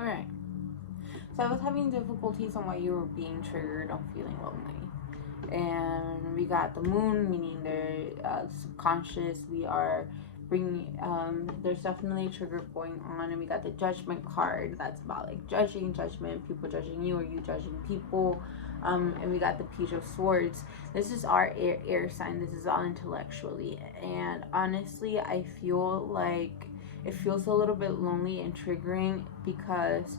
Alright. So I was having difficulties on why you were being triggered on feeling lonely. And we got the moon, meaning the subconscious. We are bringing, there's definitely a trigger going on. And we got the judgment card. That's about like judgment, people judging you or you judging people. And we got the Page of Swords. This is our air sign. This is all intellectually. And honestly, I feel like it feels a little bit lonely and triggering because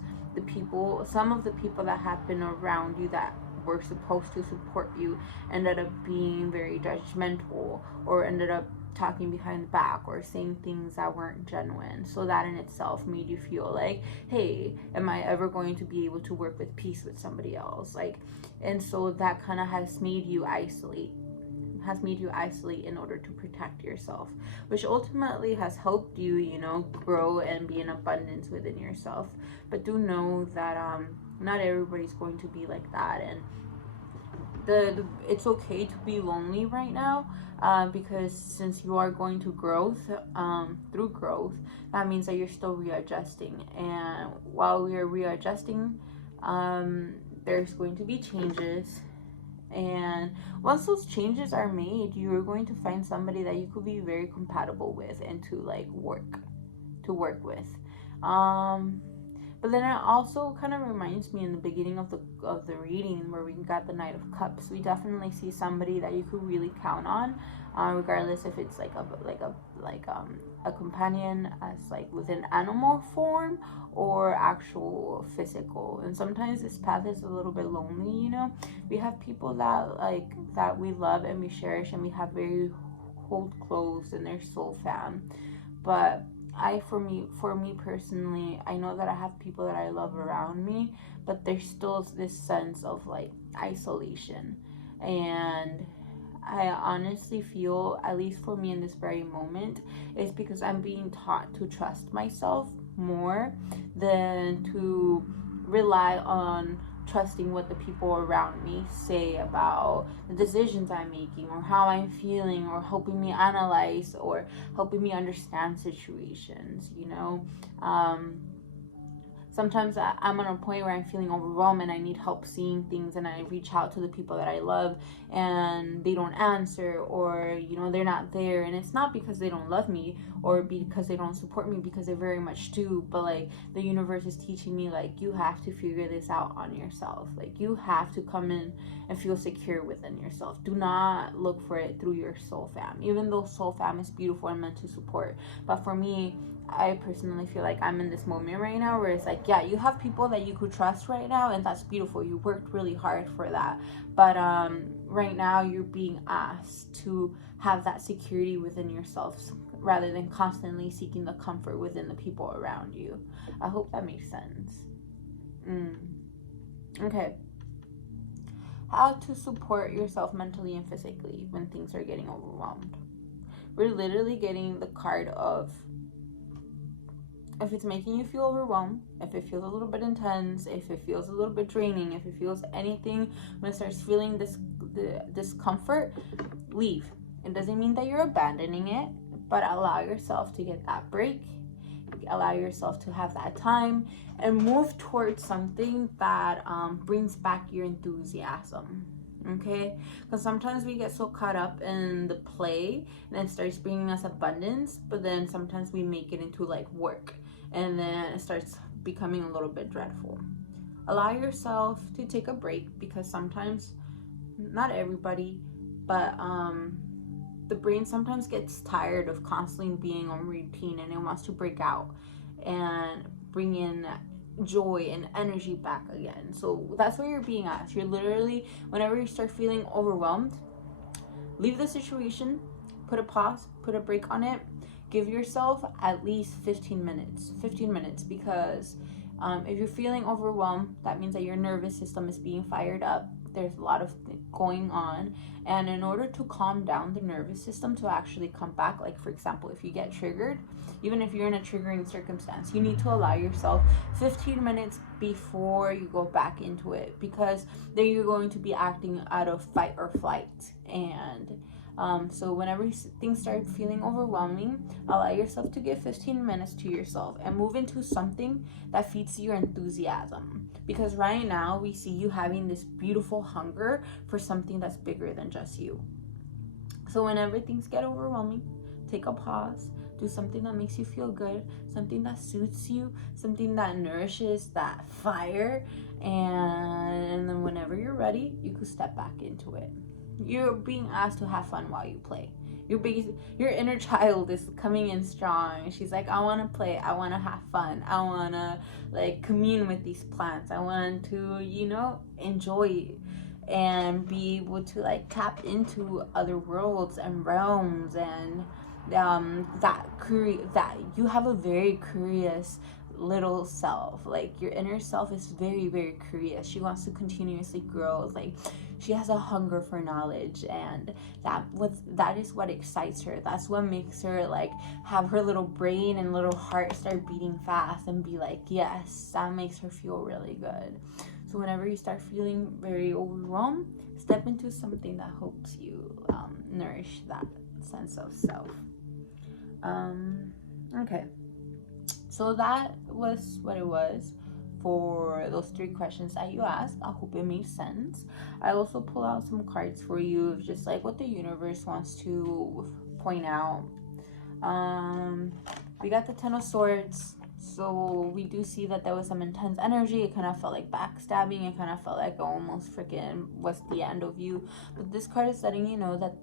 some of the people that have been around you that were supposed to support you ended up being very judgmental or ended up talking behind the back or saying things that weren't genuine. So that in itself made you feel like, hey, am I ever going to be able to work with peace with somebody else? Like, and so that kind of has made you isolate in order to protect yourself, which ultimately has helped you, grow and be in abundance within yourself. But do know that not everybody's going to be like that, and it's okay to be lonely right now, because since you are going to growth, through growth, that means that you're still readjusting. And while we are readjusting, there's going to be changes. And once those changes are made, you're going to find somebody that you could be very compatible with and to work with. But then it also kind of reminds me in the beginning of the reading where we got the Knight of Cups. We definitely see somebody that you could really count on, regardless if it's like a companion as like within animal form or actual physical. And sometimes this path is a little bit lonely. We have people that we love and we cherish and we have very hold close in their soul fam, but for me personally, I know that I have people that I love around me, but there's still this sense of like isolation. And I honestly feel, at least for me in this very moment, it's because I'm being taught to trust myself more than to rely on trusting what the people around me say about the decisions I'm making or how I'm feeling, or helping me analyze or helping me understand situations. Sometimes I'm on a point where I'm feeling overwhelmed and I need help seeing things, and I reach out to the people that I love and they don't answer, or they're not there. And it's not because they don't love me or because they don't support me, because they very much do, but like the universe is teaching me, like, you have to figure this out on yourself. Like, you have to come in and feel secure within yourself. Do not look for it through your soul fam, even though soul fam is beautiful and meant to support. But for me, I personally feel like I'm in this moment right now where it's like, yeah, you have people that you could trust right now, and that's beautiful. You worked really hard for that. But right now you're being asked to have that security within yourself rather than constantly seeking the comfort within the people around you. I hope that makes sense. Okay. How to support yourself mentally and physically when things are getting overwhelmed. We're literally getting the card of, if it's making you feel overwhelmed, if it feels a little bit intense, if it feels a little bit draining, if it feels anything, when it starts feeling the discomfort, leave. It doesn't mean that you're abandoning it, but allow yourself to get that break. Allow yourself to have that time and move towards something that brings back your enthusiasm. Okay, because sometimes we get so caught up in the play and it starts bringing us abundance, but then sometimes we make it into like work, and then it starts becoming a little bit dreadful. Allow yourself to take a break, because sometimes, not everybody, but the brain sometimes gets tired of constantly being on routine, and it wants to break out and bring in joy and energy back again. So that's what you're being asked. You're literally, whenever you start feeling overwhelmed, leave the situation, put a pause, put a break on it. Give yourself at least 15 minutes, because if you're feeling overwhelmed, that means that your nervous system is being fired up. There's a lot of going on, and in order to calm down the nervous system to actually come back, like for example, if you get triggered, even if you're in a triggering circumstance, you need to allow yourself 15 minutes before you go back into it, because then you're going to be acting out of fight or flight, and So whenever things start feeling overwhelming, allow yourself to give 15 minutes to yourself and move into something that feeds your enthusiasm. Because right now we see you having this beautiful hunger for something that's bigger than just you. So whenever things get overwhelming, take a pause, do something that makes you feel good, something that suits you, something that nourishes that fire, and then whenever you're ready, you can step back into it. You're being asked to have fun while you play. Your inner child is coming in strong. She's like, I want to play. I want to have fun. I want to like commune with these plants. I want to, enjoy and be able to like tap into other worlds and realms, and that you have a very curious little self. Like your inner self is very, very curious. She wants to continuously grow. Like she has a hunger for knowledge, and that is what excites her. That's what makes her like have her little brain and little heart start beating fast and be like, yes, that makes her feel really good. So whenever you start feeling very overwhelmed, step into something that helps you nourish that sense of self. Okay, so that was what it was for those 3 questions that you asked. I hope it made sense. I also pull out some cards for you of just like what the universe wants to point out. We got the 10 of Swords. So we do see that there was some intense energy. It kind of felt like backstabbing. It kind of felt like almost freaking was the end of you. But this card is letting you know that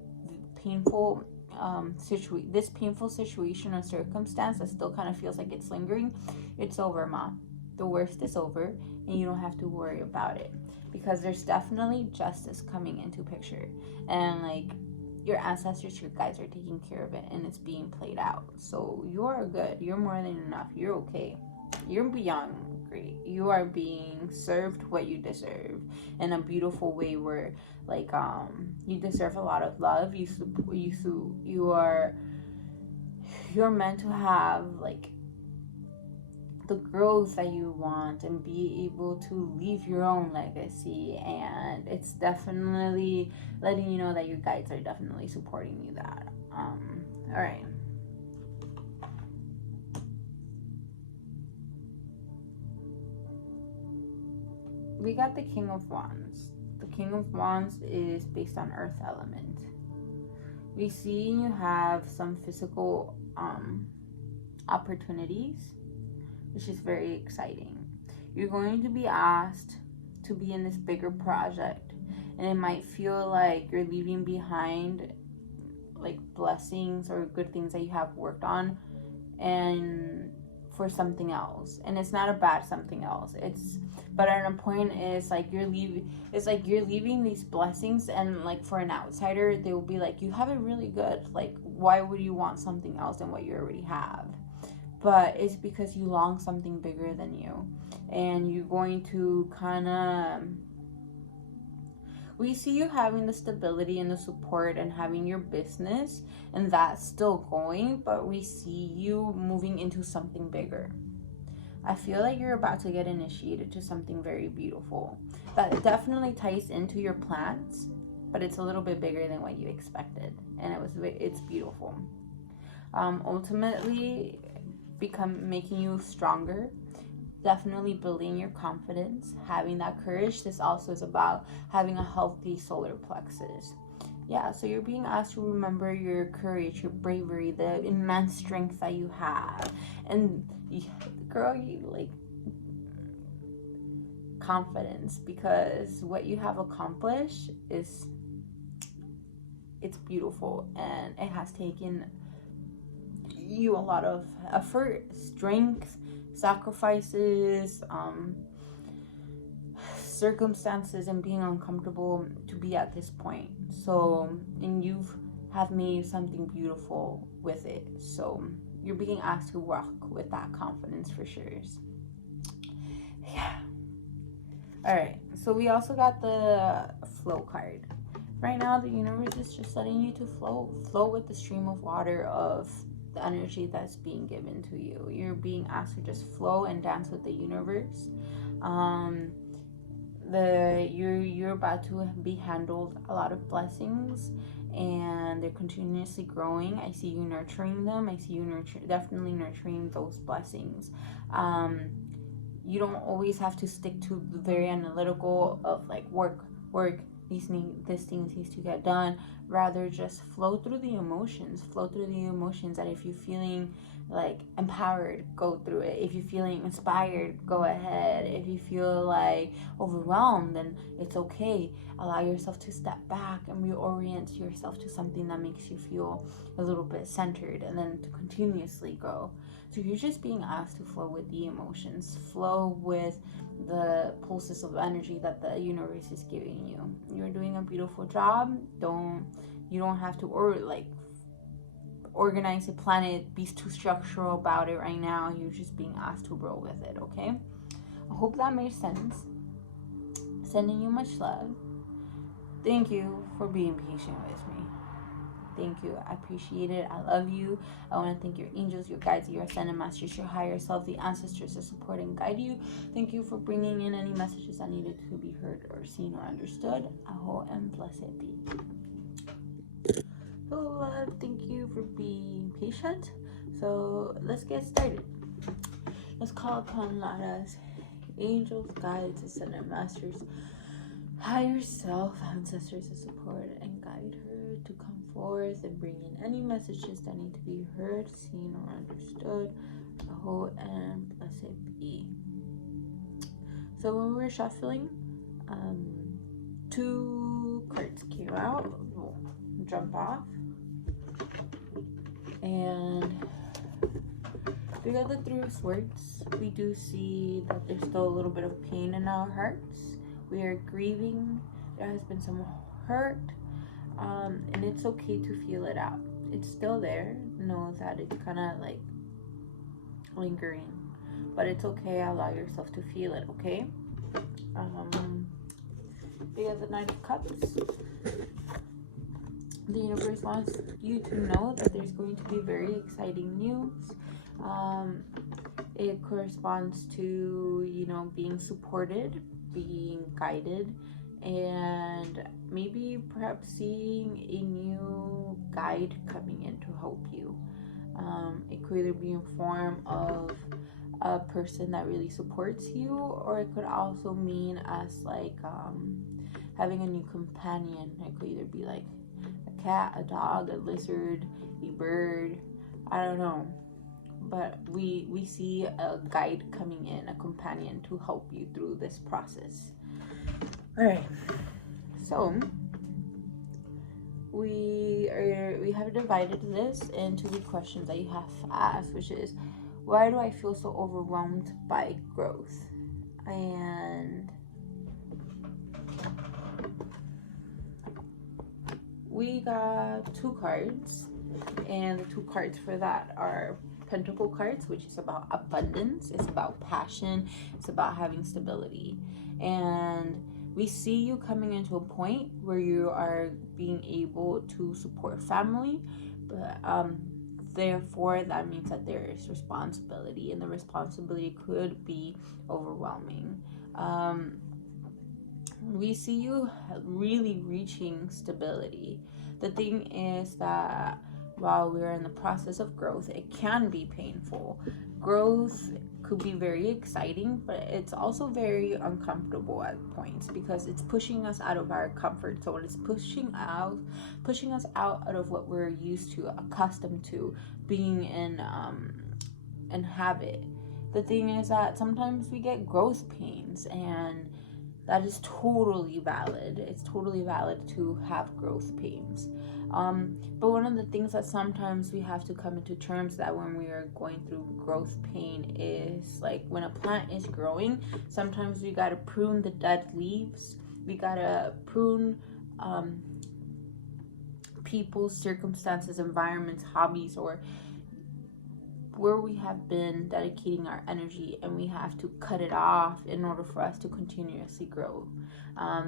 this painful situation or circumstance that still kind of feels like it's lingering, it's over, ma. The worst is over, and you don't have to worry about it, because there's definitely justice coming into picture, and like your ancestors, your guides are taking care of it, and it's being played out. So you are good. You're more than enough. You're okay. You're beyond great. You are being served what you deserve in a beautiful way, where like you deserve a lot of love. You're meant to have like the growth that you want and be able to leave your own legacy, and it's definitely letting you know that your guides are definitely supporting you that. All right, we got the King of Wands. The King of Wands is based on earth element. We see you have some physical opportunities, which is very exciting. You're going to be asked to be in this bigger project, and it might feel like you're leaving behind like blessings or good things that you have worked on, and for something else. And it's not a bad something else. But at a point it's like you're leaving these blessings, and like for an outsider they will be like, you have it really good, like why would you want something else than what you already have? But it's because you long something bigger than you, and you're going to kind of, we see you having the stability and the support and having your business, and that's still going, but we see you moving into something bigger. I feel like you're about to get initiated to something very beautiful that definitely ties into your plans, but it's a little bit bigger than what you expected, and it's beautiful. Ultimately making you stronger, definitely building your confidence, having that courage. This also is about having a healthy solar plexus. Yeah, so you're being asked to remember your courage, your bravery, the immense strength that you have, and girl, you like confidence, because what you have accomplished it's beautiful, and it has taken you a lot of effort, strength, sacrifices, circumstances, and being uncomfortable to be at this point. So, and have made something beautiful with it. So you're being asked to walk with that confidence for sure. Yeah. All right. So we also got the flow card. Right now, the universe is just letting you to flow with the stream of water of the energy that's being given to you. You're being asked to just flow and dance with the universe. You're about to be handled a lot of blessings, and they're continuously growing. I see you nurturing them. I see you definitely nurturing those blessings. You don't always have to stick to the very analytical of like work, this things needs to get done. Rather, just flow through the emotions. That if you're feeling like empowered, go through it. If you're feeling inspired, go ahead. If you feel like overwhelmed, then it's okay. Allow yourself to step back and reorient yourself to something that makes you feel a little bit centered, and then to continuously grow. So you're just being asked to flow with the emotions, flow with the pulses of energy that the universe is giving you. You're doing a beautiful job. You don't have to organize a planet, be too structural about it right now. You're just being asked to roll with it, okay? I hope that made sense. Sending you much love. Thank you for being patient with me. Thank you. I appreciate it. I love you. I want to thank your angels, your guides, your ascended masters, your higher self, the ancestors that support and guide you. Thank you for bringing in any messages that needed to be heard or seen or understood. Aho and blessed be. So, love, thank you for being patient. So, let's get started. Let's call upon Lana's angels, guides, ascended masters, higher self, ancestors to support and guide her to come forth and bring in any messages that need to be heard, seen, or understood. Aho and blessed be. So when we were shuffling, 2 cards came out. We'll jump off, and we got the 3 of Swords. We do see that there's still a little bit of pain in our hearts. We are grieving. There has been some hurt, and it's okay to feel it out. It's still there. Know that it's kind of like lingering, but it's okay. Allow yourself to feel it, okay? We have the Knight of Cups. The universe wants you to know that there's going to be very exciting news. It corresponds to, being supported, being guided, and maybe perhaps seeing a new guide coming in to help you. It could either be in form of a person that really supports you, or it could also mean as like having a new companion. It could either be like a cat, a dog, a lizard, a bird, I don't know. But we see a guide coming in, a companion to help you through this process. All right. So we have divided this into the questions that you have asked, which is, why do I feel so overwhelmed by growth? And we got 2 cards, and the 2 cards for that are Pentacle cards, which is about abundance, it's about passion, it's about having stability. And we see you coming into a point where you are being able to support family, but therefore that means that there is responsibility, and the responsibility could be overwhelming. We see you really reaching stability. The thing is that while we're in the process of growth, it can be painful. Growth could be very exciting, but it's also very uncomfortable at points, because it's pushing us out of our comfort zone. It's pushing us out of what we're used to, accustomed to, being in habit. The thing is that sometimes we get growth pains, and that is totally valid. It's totally valid to have growth pains. But one of the things that sometimes we have to come into terms that when we are going through growth pain is like when a plant is growing, sometimes we gotta prune the dead leaves. We gotta prune people, circumstances, environments, hobbies, or where we have been dedicating our energy, and we have to cut it off in order for us to continuously grow.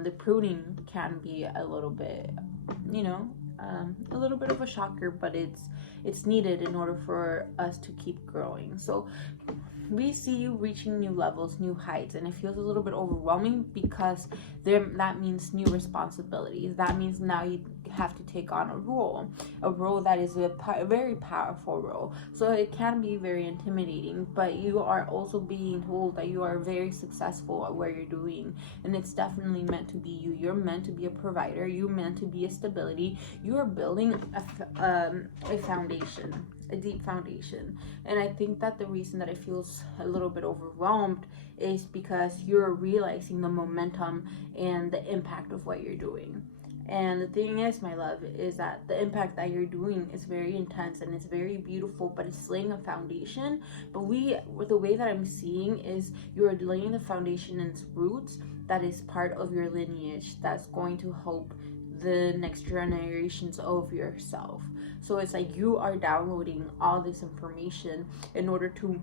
The pruning can be a little bit, a little bit of a shocker, but it's needed in order for us to keep growing. So we see you reaching new levels, new heights, and it feels a little bit overwhelming because that means new responsibilities. That means now you have to take on a role that is a very powerful role. So it can be very intimidating, but you are also being told that you are very successful at what you're doing, and it's definitely meant to be you. You're meant to be a provider. You're meant to be a stability. You are building a foundation, a deep foundation. And I think that the reason that it feels a little bit overwhelmed is because you're realizing the momentum and the impact of what you're doing. And the thing is, my love, is that the impact that you're doing is very intense and it's very beautiful, but it's laying a foundation. But the way that I'm seeing is you're laying the foundation and its roots that is part of your lineage that's going to help the next generations of yourself. So it's like you are downloading all this information in order to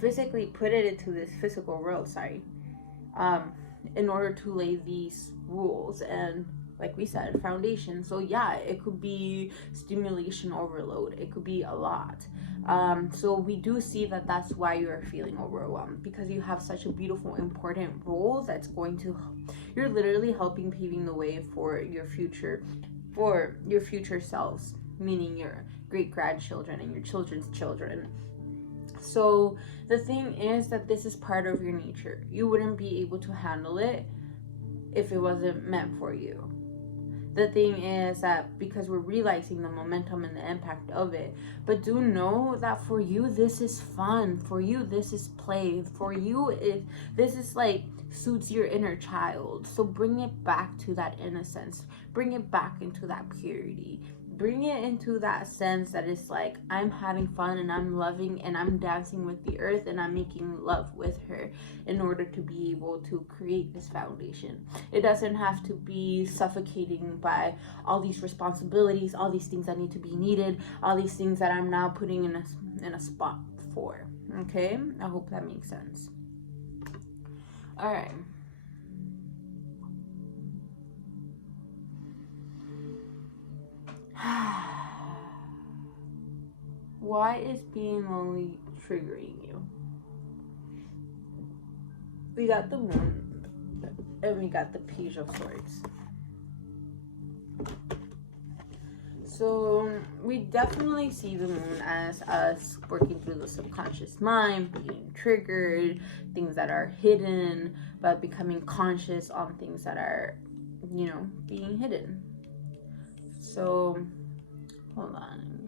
physically put it into this physical world, in order to lay these rules and, like we said, foundation. So yeah, it could be stimulation overload. It could be a lot. So we do see that that's why you're feeling overwhelmed, because you have such a beautiful, important role that's going to, you're literally helping paving the way for your future selves, meaning your great grandchildren and your children's children. So the thing is that this is part of your nature. You wouldn't be able to handle it if it wasn't meant for you. The thing is that because we're realizing the momentum and the impact of it, but do know that for you this is fun, for you this is play, for you this is like suits your inner child. So bring it back to that innocence, bring it back into that purity, bring it into that sense that it's like, I'm having fun and I'm loving and I'm dancing with the earth and I'm making love with her in order to be able to create this foundation. It doesn't have to be suffocating by all these responsibilities, all these things that need to be needed, all these things that I'm now putting in a spot for. Okay, I hope that makes sense. All right. Why is being lonely triggering you? We got the moon and we got the Page of Swords. So we definitely see the moon as us working through the subconscious mind, being triggered, things that are hidden, but becoming conscious on things that are, being hidden. So hold on.